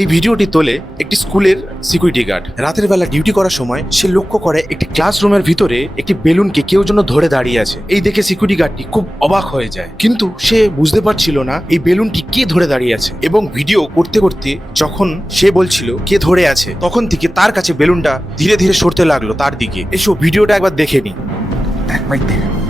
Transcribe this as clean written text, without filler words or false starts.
এই ভিডিওটি তোলে একটি স্কুলের সিকিউরিটি গার্ড। রাতের বেলা ডিউটি করার সময় সে লক্ষ্য করে একটি ক্লাসরুমের ভিতরে একটি বেলুনকে কেউ যেন ধরে দাঁড়িয়ে আছে। এই দেখে সিকিউরিটি গার্ডটি খুব অবাক হয়ে যায়, কিন্তু সে বুঝতে পারছিল না এই বেলুনটি কে ধরে দাঁড়িয়ে আছে। এবং ভিডিও করতে করতে যখন সে বলছিল কে ধরে আছে, তখন থেকে তার কাছে বেলুনটা ধীরে ধীরে সরতে লাগলো তার দিকে। এসো ভিডিওটা একবার দেখে নি। That right there.